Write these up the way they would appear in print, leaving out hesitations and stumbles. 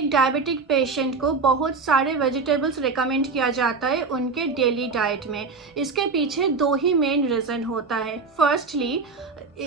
एक diabetic patient को बहुत सारे वेजिटेबल्स रिकमेंड किया जाता है उनके डेली डाइट में। इसके पीछे दो ही मेन रीज़न होता है। Firstly,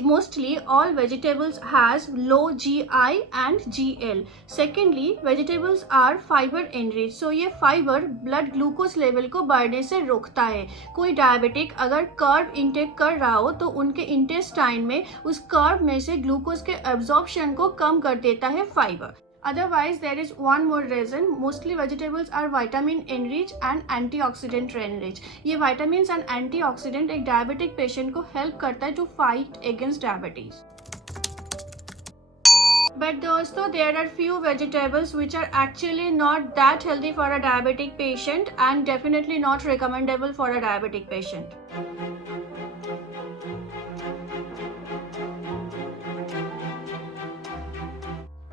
mostly all vegetables has low GI and GL। Secondly, vegetables are fibre enrich, so ये फाइबर ब्लड ग्लूकोज लेवल को बढ़ने से रोकता है। कोई डायबिटिक अगर कर्ब इंटेक कर रहा हो तो उनके इंटेस्टाइन में उस कर्ब में से ग्लूकोज के एब्जॉर्प्शन को कम कर देता है fibre. Otherwise, there is one more reason. Mostly vegetables are vitamin enriched and antioxidant enriched. ये vitamins and antioxidant एक diabetic patient को help करता है to fight against diabetes. But दोस्तों, there are few vegetables which are actually not that healthy for a diabetic patient and definitely not recommendable for a diabetic patient.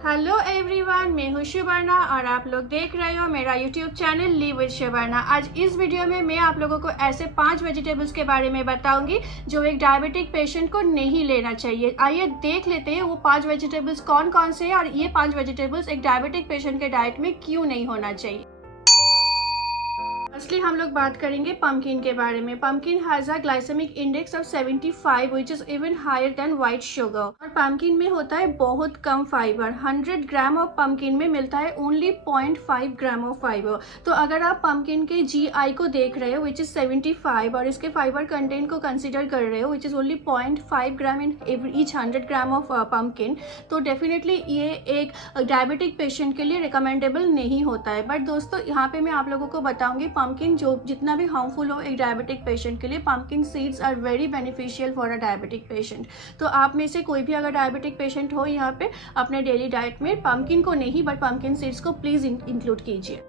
Hello everyone, मैं हूँ शिवर्णा और आप लोग देख रहे हो मेरा यूट्यूब चैनल लिव विद शिवर्णा। आज इस वीडियो में मैं आप लोगों को ऐसे 5 वेजिटेबल्स के बारे में बताऊंगी जो एक डायबिटिक पेशेंट को नहीं लेना चाहिए। आइए देख लेते हैं वो 5 वेजिटेबल्स कौन कौन से हैं और ये 5 वेजिटेबल्स एक डायबिटिक पेशेंट के डाइट में क्यों नहीं होना चाहिए। फर्स्टली हम लोग बात करेंगे पम्पकिन के बारे में। Pumpkin has a glycemic index of 75 which is even higher than white sugar. और पम्पकिन में होता है बहुत कम फाइबर। 100 ग्राम ऑफ पम्पकिन में मिलता है ओनली 0.5 ग्राम ऑफ फाइबर। तो अगर आप पम्पकिन के GI को देख रहे हो विच इज 75 और इसके फाइबर कंटेंट को कंसिडर कर रहे हो which is only 0.5 gram in each 100 gram of pumpkin, तो डेफिनेटली ये एक डायबिटिक पेशेंट के लिए रिकमेंडेबल नहीं होता है। बट दोस्तों, यहाँ पे मैं आप लोगों को बताऊंगी पम्पकिन जो जितना भी हार्मफुल हो एक डायबिटिक पेशेंट के लिए, pumpkin seeds are very beneficial for a diabetic patient. तो आप में से कोई भी अगर डायबिटिक पेशेंट हो यहाँ पे अपने डेली डाइट में पम्पकिन को नहीं बट पम्पकिन सीड्स को प्लीज इंक्लूड कीजिए।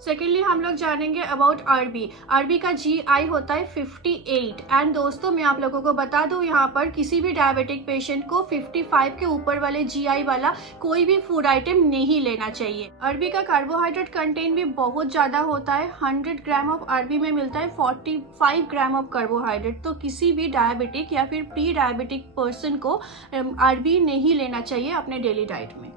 सेकेंडली हम लोग जानेंगे अबाउट अरबी। अरबी का GI होता है 58 एंड दोस्तों मैं आप लोगों को बता दूं यहाँ पर किसी भी डायबिटिक पेशेंट को 55 के ऊपर वाले GI वाला कोई भी फूड आइटम नहीं लेना चाहिए। अरबी का कार्बोहाइड्रेट कंटेंट भी बहुत ज़्यादा होता है। 100 ग्राम ऑफ अरबी में मिलता है 45 ग्राम ऑफ कार्बोहाइड्रेट। तो किसी भी डायबिटिक या फिर प्री डायबिटिक पर्सन को अरबी नहीं लेना चाहिए अपने डेली डाइट में।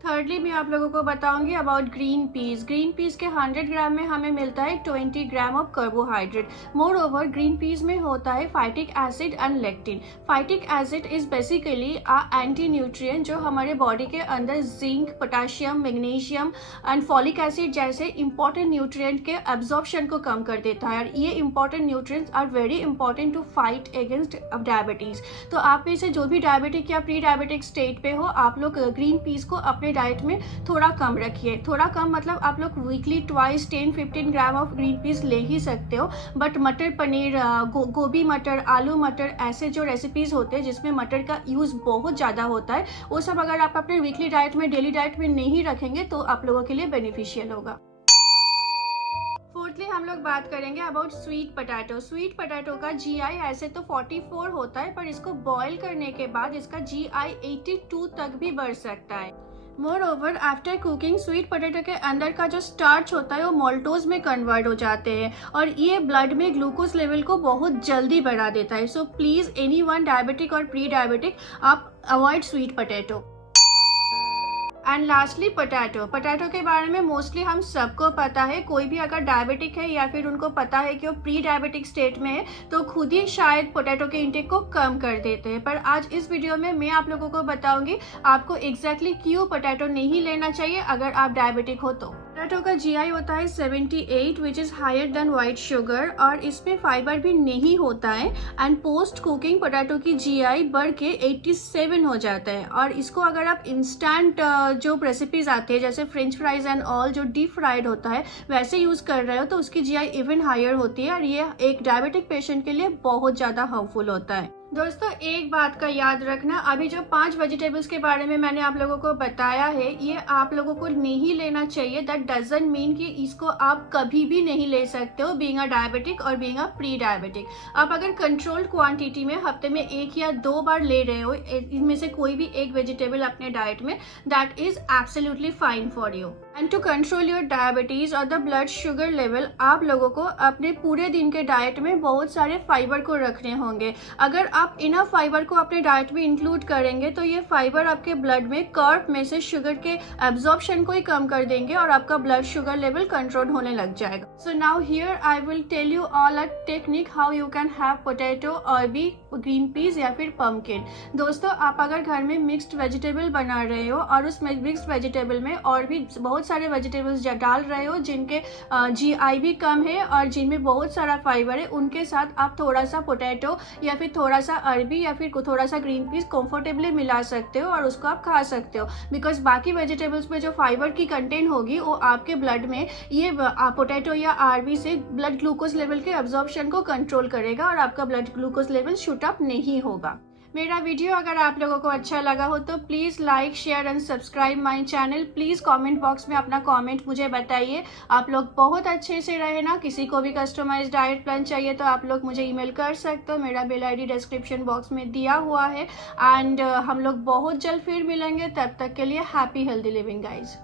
थर्डली मैं आप लोगों को बताऊंगी about green peas. Green peas के 100 ग्राम में हमें मिलता है 20 gram of carbohydrate. Moreover green peas में होता है phytic acid and lectin. Phytic acid is basically a anti nutrient जो हमारे बॉडी के अंदर zinc, potassium, magnesium and folic acid जैसे इंपॉर्टेंट न्यूट्रिएंट के एब्जॉर्प्शन को कम कर देता है। और ये important nutrients are very important to fight against diabetes. तो आप में से जो भी डायबिटिक या प्री डायबिटिक स्टेट पे हो, आप लोग ग्रीन पीस को अपने डाइट में थोड़ा कम रखिए। थोड़ा कम मतलब आप लोग weekly twice 10-15 gram of green peas ले ही सकते हो। बट मटर पनीर, गोभी मटर, आलू मटर ऐसे जो रेसिपीज होते हैं जिसमें मटर का यूज़ बहुत ज़्यादा होता है, वो सब अगर आप अपने वीकली डाइट में, डेली डाइट में नहीं रखेंगे तो आप लोगों के लिए बेनिफिशियल होगा। फोर्थली हम लोग बात करेंगे about sweet potato. Sweet potato का GI ऐसे तो 44 होता है पर इसको बॉईल करने के बाद इसका GI 82 तक भी बढ़ सकता है। More over after cooking sweet potato के अंदर का जो स्टार्च होता है वो मोल्टोज में कन्वर्ट हो जाते हैं और ये ब्लड में ग्लूकोज लेवल को बहुत जल्दी बढ़ा देता है। सो प्लीज़ एनीवन डायबिटिक और प्री डायबिटिक आप avoid sweet potato. And lastly potato के बारे में मोस्टली हम सबको पता है। कोई भी अगर डायबिटिक है या फिर उनको पता है कि वो प्री डायबिटिक स्टेट में है तो खुद ही शायद पोटैटो के इंटेक को कम कर देते हैं। पर आज इस वीडियो में मैं आप लोगों को बताऊंगी आपको एग्जैक्टली क्यों पोटैटो नहीं लेना चाहिए अगर आप डायबिटिक हो तो। पोटैटो का GI होता है 78 which is higher than white sugar और इसमें फाइबर भी नहीं होता है। एंड पोस्ट कुकिंग पोटैटो की GI बढ़ के 87 हो जाता है। और इसको अगर आप इंस्टेंट जो रेसिपीज आती है जैसे फ्रेंच फ्राइज एंड ऑल जो डीप फ्राइड होता है वैसे यूज़ कर रहे हो तो उसकी GI इवन हायर होती है और ये एक डायबिटिक पेशेंट के लिए बहुत ज़्यादा हार्मफुल होता है। दोस्तों एक बात का याद रखना, अभी जो 5 वेजिटेबल्स के बारे में मैंने आप लोगों को बताया है ये आप लोगों को नहीं लेना चाहिए। दैट डजंट मीन कि इसको आप कभी भी नहीं ले सकते हो बीइंग अ डायबिटिक और बीइंग अ प्री डायबिटिक। आप अगर कंट्रोल्ड क्वांटिटी में हफ्ते में 1 या 2 बार ले रहे हो इनमें से कोई भी एक वेजिटेबल अपने डाइट में, that is absolutely fine for you. And to control your diabetes और द ब्लड शुगर लेवल आप लोगों को अपने पूरे दिन के डाइट में बहुत सारे फाइबर को रखने होंगे। अगर आप आप इनफ फाइबर को अपने डाइट में इंक्लूड करेंगे तो ये फाइबर आपके ब्लड में कर्ब में से शुगर के एब्जॉर्प्शन को ही कम कर देंगे और आपका ब्लड शुगर लेवल कंट्रोल होने लग जाएगा। So now here I will tell you all a technique how you can have potato, arbi, green peas या फिर पम्पकिन। दोस्तों, आप अगर घर में मिक्स्ड वेजिटेबल बना रहे हो और उस मिक्स्ड वेजिटेबल में और भी बहुत सारे वेजिटेबल्स डाल रहे हो जिनके GI भी कम है और जिनमें बहुत सारा फाइबर है, उनके साथ आप थोड़ा सा पोटैटो या फिर थोड़ा सा अरबी या फिर थोड़ा सा ग्रीन पीस कंफर्टेबली मिला सकते हो और उसको आप खा सकते हो। बिकॉज बाकी वेजिटेबल्स में जो फाइबर की कंटेंट होगी वो आपके ब्लड में ये पोटैटो या अरबी से ब्लड ग्लूकोज लेवल के एब्जॉर्प्शन को कंट्रोल करेगा और आपका blood glucose level shoot up नहीं होगा। मेरा वीडियो अगर आप लोगों को अच्छा लगा हो तो please like, share and subscribe my channel. Please comment box में अपना कमेंट मुझे बताइए। आप लोग बहुत अच्छे से रहे ना। किसी को भी कस्टमाइज्ड डाइट प्लान चाहिए तो आप लोग मुझे ईमेल कर सकते हो। मेरा मेल ID डिस्क्रिप्शन बॉक्स में दिया हुआ है। एंड हम लोग बहुत जल्द फिर मिलेंगे। तब तक के लिए हैप्पी हेल्दी लिविंग गाइज।